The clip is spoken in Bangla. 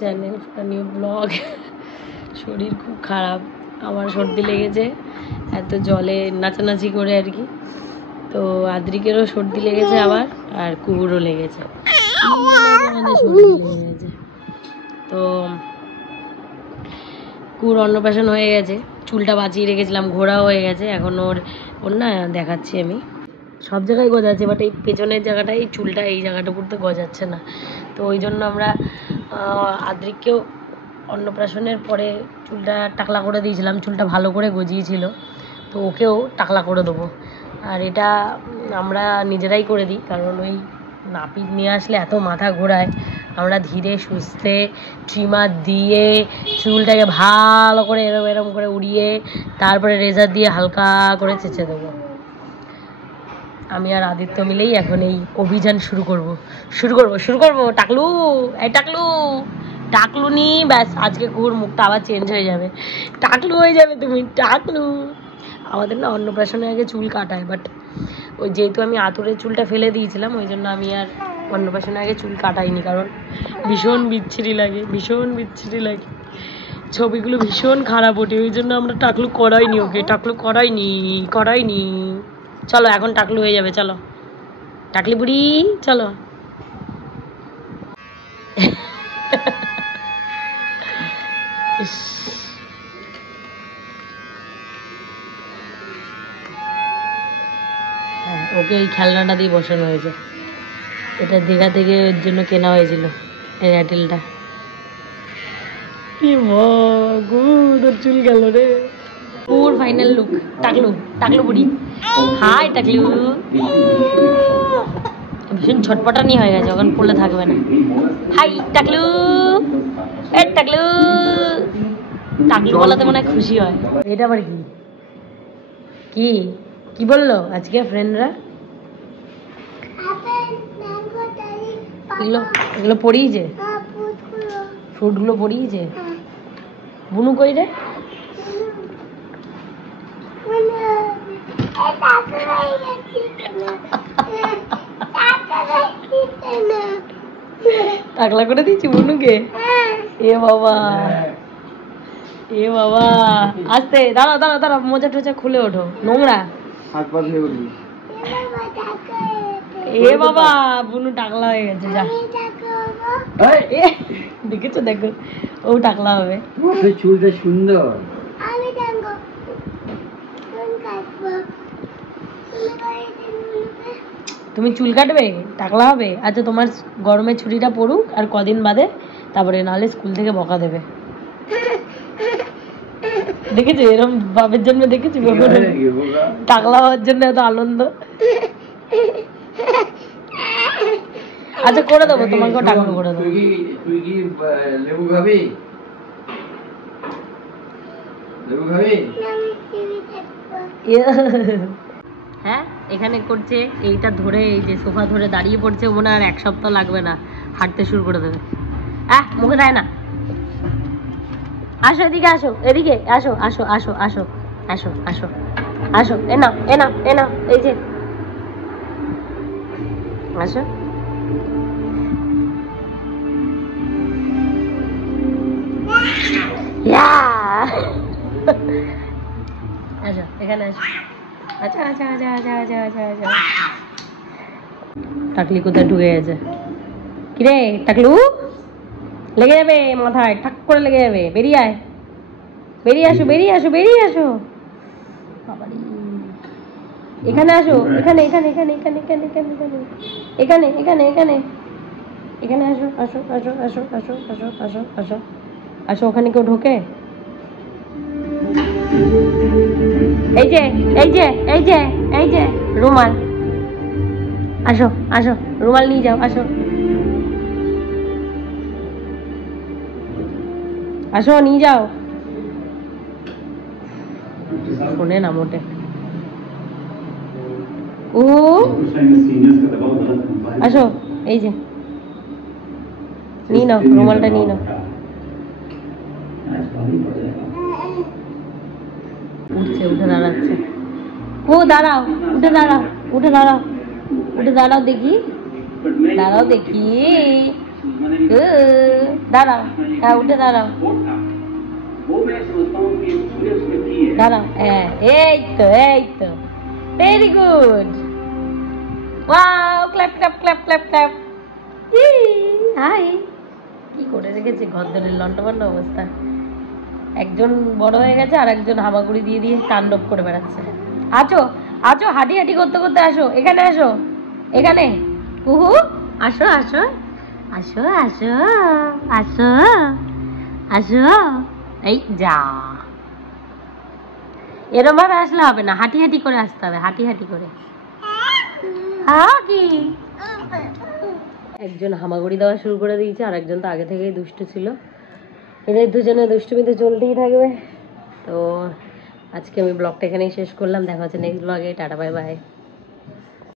Channel, for new blog. শরীর খুব খারাপ, আমার সর্দি লেগেছে এত জলে নাচানাচি করে আর কি। তো আদ্রিকেরও সর্দি লেগেছে আবার, আর কুকুরও লেগেছে, আমাদের সর্দি লেগে গেছে। তো কুকুর অন্নপ্রাশন হয়ে গেছে, চুলটা বাঁচিয়ে রেখেছিলাম, ঘোরা হয়ে গেছে। এখন ওর না দেখাচ্ছি আমি, সব জায়গায় গজাচ্ছে, বাট এই পেছনের জায়গাটায় চুলটা এই জায়গাটা করতে গজাচ্ছে না। তো ওই জন্য আমরা আদ্রিককেও অন্নপ্রাশনের পরে চুলটা টাকলা করে দিয়েছিলাম, চুলটা ভালো করে গজিয়েছিল, তো ওকেও টাকলা করে দেবো। আর এটা আমরা নিজেরাই করে দিই, কারণ ওই নাপিত নিয়ে আসলে এত মাথা ঘোরায়, আমরা ধীরে সুস্থে ট্রিমার দিয়ে চুলটাকে ভালো করে এরম এরম করে উড়িয়ে তারপরে রেজার দিয়ে হালকা করে চেঁচে দেবো। আমি আর আদিত্য মিলেই এখন এই অভিযান শুরু করব। টাকলু, এই টাকলু নি, ব্যাস আজকে কুকুর মুখটা আবার চেঞ্জ হয়ে যাবে, টাকলু হয়ে যাবে তুমি, টাকলু। আমাদের না অন্নপ্রাশনের আগে চুল কাটায়, বাট ওই যেহেতু আমি আতুরের চুলটা ফেলে দিয়েছিলাম, ওই জন্য আমি আর অন্নপ্রাশনের আগে চুল কাটাইনি, কারণ ভীষণ বিচ্ছিরি লাগে, ছবিগুলো ভীষণ খারাপ ওঠে, ওই জন্য আমরা টাকলু করাইনি। চলো এখন টাকলু হয়ে যাবে, চলো টাকলি বুড়ি, চলো। হ্যাঁ, ওকে এই খেলনাটা দিয়ে বসানো হয়েছে, এটা দীঘা থেকে এর জন্য কেনা হয়েছিল, এই র্যাটেলটা। কি তোর চুল গেল রে। ওর ফাইনাল লুক, টাকলু বুড়ি। হাই টাকলু, ভীষণ ছটপটানি হয়ে গেছে, ওখানে পড়লে থাকবে না। হাই টাকলু, এ টাকলু বলাতে মনে হয় খুশি হয়। এটা আবার কি বললো আজকে ফ্রেন্ডরা? এগুলো পড়িয়েছে, ফ্রুটগুলো পড়িয়েছে। বুনু কই রে? টাকলা করে দিয়েছি বুনুকে। এ বাবা আস্তে, দাঁড়া, মোজা টোজা খুলে ওঠো, নোংরা। এ বাবা, বুনু টাকলা হয়ে গেছে, যা। দেখেছো, দেখো ও টাকলা হবে। চুলটা সুন্দর। তুমি চুল কাটবে, টাকলা হবে? আচ্ছা, তোমার গরমের ছুটিটা পড়ুক আর কদিন বাদে, তারপরে নাহলে স্কুল থেকে বকা দেবে। দেখেছো এরকম বাবের জন্য, দেখেছি টাকলা হওয়ার জন্য এত আনন্দ। আচ্ছা করে দেবো, তোমাকেও টাকলা করে দেবো। তুই কি লেবু খাবি? হ্যাঁ, এখানে করছে এইটা ধরে, এই যে সোফা ধরে দাঁড়িয়ে পড়ছে, মনে আর 1 সপ্তাহ লাগবে না, হাঁটতে শুরু করে দেবে। মুখে দেয় না। আসো এদিকে, এদিকে আসো, এ না, এই যে আসো। আসো এখানে আসো। আচ্ছা। টাকলি কোথায় ঢুকে গেছে? কিরে টাকলু, লেগে যাবে মাথায়, ঠাক করে লেগে যাবে। বেরিয়ে আসো। এখানে আসো, এখানে আসো। ওখানে কেউ ঢোকে? এই যে রুমাল, আসো রুমাল নিয়ে যাও, আসো নিয়ে যাও। শোনে না মোটে। আসো, এই যে নিয়ে নাও, রুমালটা নিয়ে নাও। উঠে দাঁড়াচ্ছে। দাঁড়াও দেখি। দাঁড়াও, হ্যাঁ উঠে দাঁড়াও, দাঁড়াও, হ্যাঁ এই তো very good, wow, clap clap clap clap clap. Hi, কি করে রেখেছে ঘরদোরের লন্ডভন্ড অবস্থা। একজন বড় হয়ে গেছে আর একজন হামাগুড়ি দিয়ে দিয়ে তাণ্ডব করে বেড়াচ্ছে। আছো আছো, হাঁটি হাঁটি করতে করতে আসো, এখানে আসো, এখানে কুহু, আসো আসো আসো আসো আসো আসো, এই যা, এরম ভাবে আসলে হবে না, হাঁটি হাঁটি করে আসতে হবে, হাঁটি হাঁটি করে। কি একজন হামাগুড়ি দেওয়া শুরু করে দিয়েছে আর একজন তো আগে থেকেই দুষ্টু ছিল। এদের দুজনে দুষ্টুমি তো চলতেই থাকবে। তো আজকে আমি ব্লগটা এখানেই শেষ করলাম, দেখা হচ্ছে নেক্সট ব্লগে, টাটা বাই বাই।